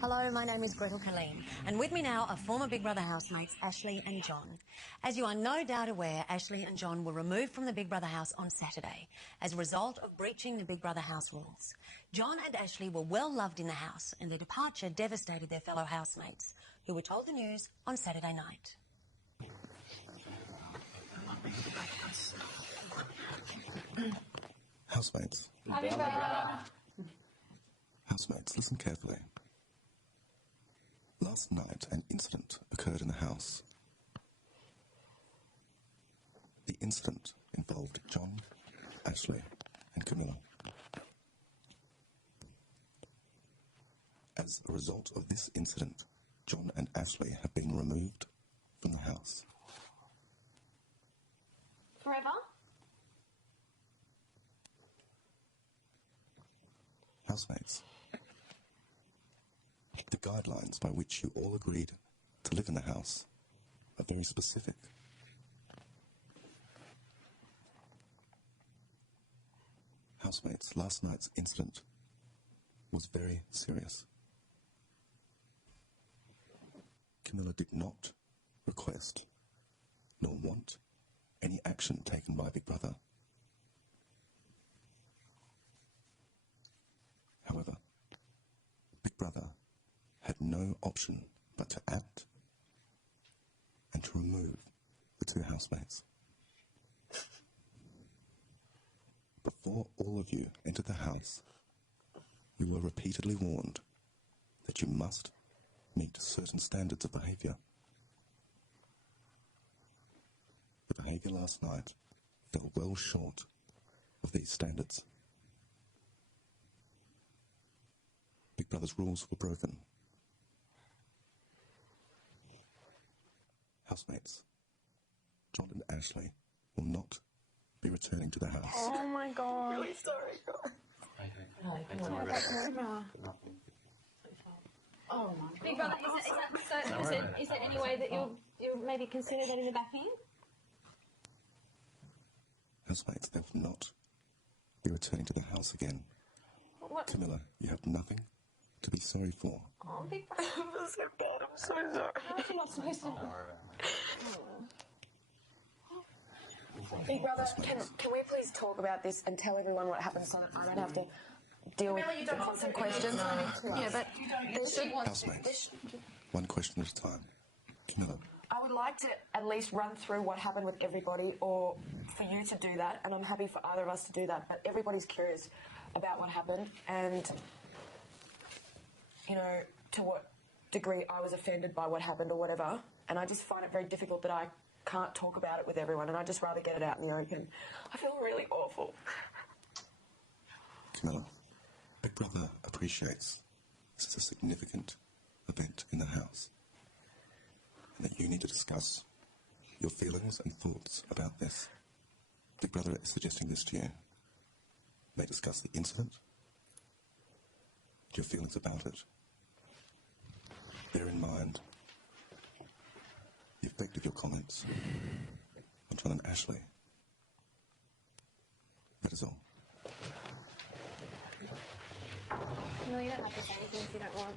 Hello, my name is Gretel Colleen, and with me now are former Big Brother housemates Ashley and John. As you are no doubt aware, Ashley and John were removed from the Big Brother house on Saturday as a result of breaching the Big Brother house rules. John and Ashley were well loved in the house, and their departure devastated their fellow housemates, who were told the news on Saturday night. Housemates. Housemates, listen carefully. Last night, an incident occurred in the house. The incident involved John, Ashley, and Camilla. As a result of this incident, John and Ashley have been removed from the house. Forever? Housemates, the guidelines by which you all agreed to live in the house are very specific. Housemates, last night's incident was very serious. Camilla did not request nor want any action taken by Big Brother. However, Big Brother had no option but to act and to remove the two housemates. Before all of you entered the house, you were repeatedly warned that you must meet certain standards of behaviour. The behaviour last night fell well short of these standards. Big Brother's rules were broken. Housemates, John and Ashley will not be returning to the house. Oh my God. Really sorry, God. Oh my God. Big Brother, is there any way that you'll maybe consider getting the back in? Housemates, they will not be returning to the house again. What? Camilla, you have nothing to be sorry for. Oh, Big Brother. I feel so bad. I'm so sorry. You're not supposed to. Big Brother, can we please talk about this and tell everyone what happened so that I don't have to deal with the constant questions? Yeah, but there should... Housemates, one question at a time. Camilla. I would like to at least run through what happened with everybody, or for you to do that, and I'm happy for either of us to do that, but everybody's curious about what happened and, you know, to what degree I was offended by what happened or whatever, and I just find it very difficult that I can't talk about it with everyone, and I'd just rather get it out in the open. I feel really awful. Camilla, Big Brother appreciates this is a significant event in the house, and that you need to discuss your feelings and thoughts about this. Big Brother is suggesting this to you. You may discuss the incident, your feelings about it. Bear in mind the effect of your comments on John and Ashley. That is all. No, you don't have to say anything if you don't want.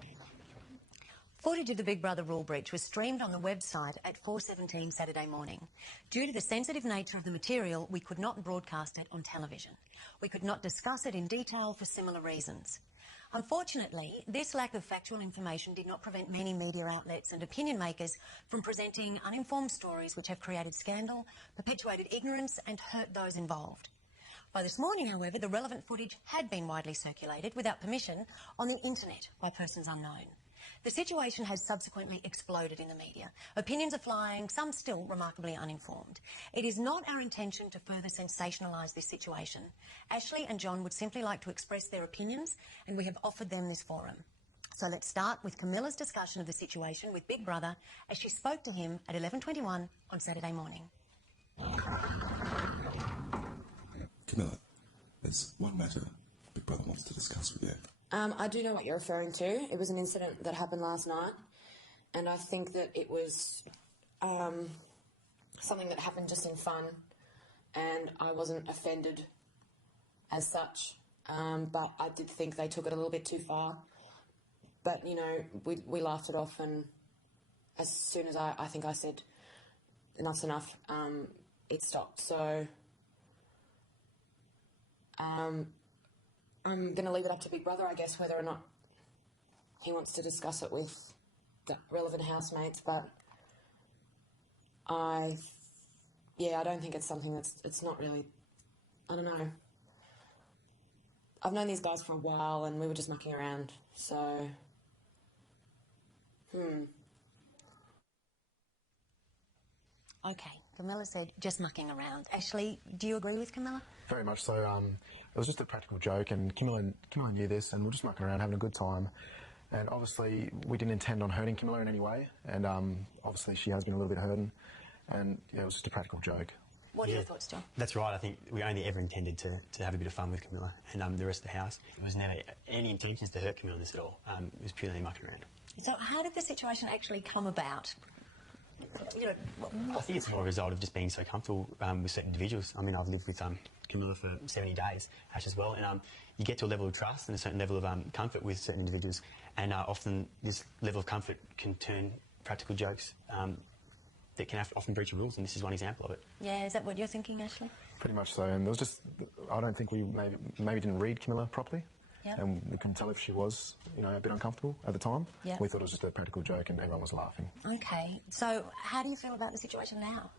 Footage of the Big Brother rule breach was streamed on the website at 4:17 Saturday morning. Due to the sensitive nature of the material, we could not broadcast it on television. We could not discuss it in detail for similar reasons. Unfortunately, this lack of factual information did not prevent many media outlets and opinion makers from presenting uninformed stories which have created scandal, perpetuated ignorance and hurt those involved. By this morning, however, the relevant footage had been widely circulated without permission on the internet by persons unknown. The situation has subsequently exploded in the media. Opinions are flying, some still remarkably uninformed. It is not our intention to further sensationalise this situation. Ashley and John would simply like to express their opinions, and we have offered them this forum. So let's start with Camilla's discussion of the situation with Big Brother as she spoke to him at 11:21 on Saturday morning. Camilla, there's one matter Big Brother wants to discuss with you. I do know what you're referring to. It was an incident that happened last night, and I think that it was something that happened just in fun, and I wasn't offended as such, but I did think they took it a little bit too far. But, you know, we laughed it off, and as soon as I think I said, enough's enough, it stopped. So I'm going to leave it up to Big Brother, I guess, whether or not he wants to discuss it with the relevant housemates. But I don't think it's something it's not really, I don't know. I've known these guys for a while, and we were just mucking around, so, Okay, Camilla said just mucking around. Ashley, do you agree with Camilla? Very much so. It was just a practical joke, and Camilla knew this, and we were just mucking around, having a good time. And obviously, we didn't intend on hurting Camilla in any way, and obviously she has been a little bit hurting, and yeah, it was just a practical joke. What are your thoughts, John? That's right. I think we only ever intended to have a bit of fun with Camilla and the rest of the house. There was never any intentions to hurt Camilla in this at all. It was purely mucking around. So how did the situation actually come about? You know, I think it's more a result of just being so comfortable with certain individuals. I mean, I've lived with Camilla for 70 days, Ash as well, and you get to a level of trust and a certain level of comfort with certain individuals, and often this level of comfort can turn practical jokes that can often breach the rules, and this is one example of it. Yeah, is that what you're thinking, Ashley? Pretty much so, and there was just, I don't think we maybe didn't read Camilla properly. Yep. And we couldn't tell if she was, you know, a bit uncomfortable at the time. Yep. We thought it was just a practical joke, and everyone was laughing. Okay, so how do you feel about the situation now?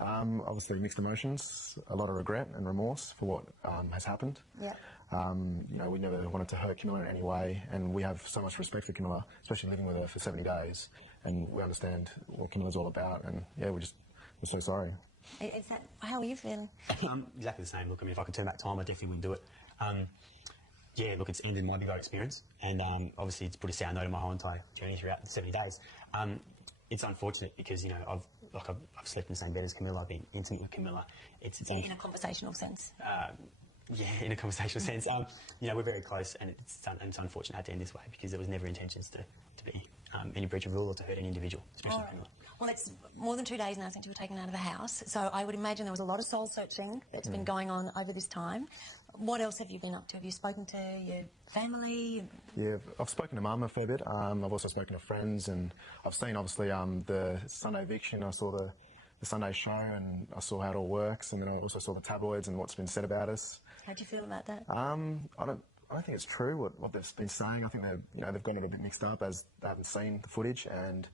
Obviously mixed emotions, a lot of regret and remorse for what has happened. Yep. You know, we never wanted to hurt Camilla in any way, and we have so much respect for Camilla, especially living with her for 70 days, and we understand what Camilla's all about, and yeah, we're so sorry. Is that, how are you feeling? Exactly the same. Look, I mean, if I could turn back time, I definitely wouldn't do it. Yeah, look, it's ended my Big Brother experience, and obviously it's put a sour note on my whole entire journey throughout the 70 days. It's unfortunate because, you know, I've slept in the same bed as Camilla, I've been intimate with Camilla. It's in a conversational sense? Yeah, in a conversational sense. You know, we're very close, and it's unfortunate it had to end this way because there was never intentions to be any breach of rule or to hurt any individual, especially Camilla. Well, it's more than 2 days now since you were taken out of the house, so I would imagine there was a lot of soul searching that's been going on over this time. What else have you been up to? Have you spoken to your family? Yeah, I've spoken to Mum a fair bit. I've also spoken to friends, and I've seen obviously the Sunday eviction. I saw the Sunday show, and I saw how it all works, and then I also saw the tabloids and what's been said about us. How do you feel about that? I don't think it's true what they've been saying. I think they've gone a little bit mixed up as they haven't seen the footage, and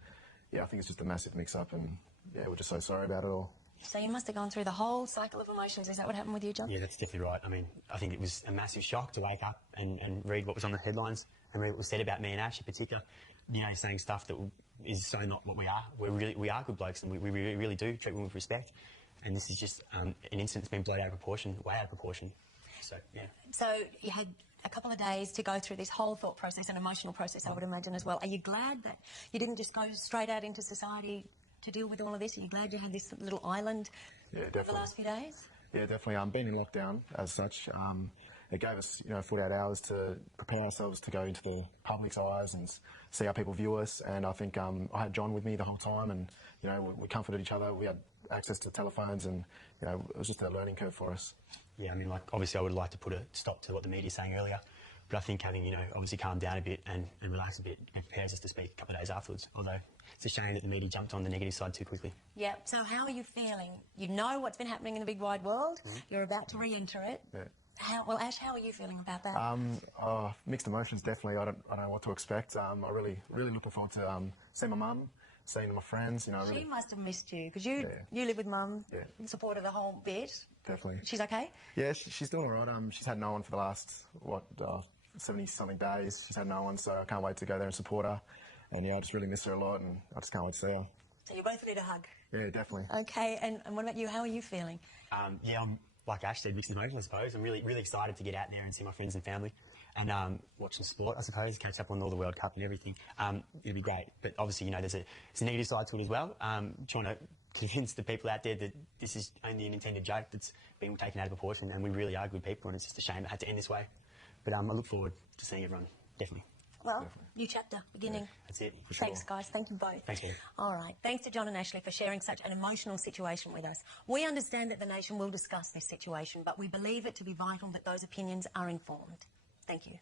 yeah, I think it's just a massive mix-up, and yeah, we're just so sorry about it all. So you must have gone through the whole cycle of emotions. Is that what happened with you, John? Yeah, that's definitely right. I mean, I think it was a massive shock to wake up and read what was on the headlines and read what was said about me and Ash in particular. You know, saying stuff that is so not what we are. We are good blokes, and we really do treat women with respect. And this is just an incident that's been blown out of proportion, way out of proportion. So, yeah. So you had a couple of days to go through this whole thought process and emotional process, I would imagine, as well. Are you glad that you didn't just go straight out into society to deal with all of this? Are you glad you had this little island for the last few days? Yeah, definitely. Being in lockdown as such, it gave us, 48 hours to prepare ourselves to go into the public's eyes and see how people view us. And I think I had John with me the whole time, and we comforted each other. We had access to telephones, and it was just a learning curve for us. Yeah, I mean, obviously I would like to put a stop to what the media is saying earlier, but I think having, obviously calmed down a bit and relaxed a bit, it prepares us to speak a couple of days afterwards, although it's a shame that the media jumped on the negative side too quickly. Yeah, so how are you feeling? You know what's been happening in the big wide world, you're about to re-enter it. Yeah. Well, Ash, how are you feeling about that? Mixed emotions, definitely. I don't know what to expect. I'm really looking forward to seeing my mum, seeing my friends. She must have missed you, because you live with Mum, support her the whole bit. Definitely. She's okay? Yeah, she's doing all right. She's had no one for the last, 70-something days. She's had no one, so I can't wait to go there and support her. And I just really miss her a lot, and I just can't wait to see her. So you both need a hug? Yeah, definitely. Okay, and what about you? How are you feeling? Yeah, I'm, like Ash said, mixed emotions, I suppose. I'm really excited to get out there and see my friends and family and watch some sport, I suppose, catch up on all the World Cup and everything. It'll be great. But obviously, there's a negative side to it as well. Trying to convince the people out there that this is only an intended joke that's been taken out of proportion, and we really are good people, and it's just a shame it had to end this way. But I look forward to seeing everyone, definitely. Well, new chapter, beginning. Yeah, that's it, for sure. Thanks, guys. Thank you both. Thanks, Mary. All right. Thanks to John and Ashley for sharing such an emotional situation with us. We understand that the nation will discuss this situation, but we believe it to be vital that those opinions are informed. Thank you.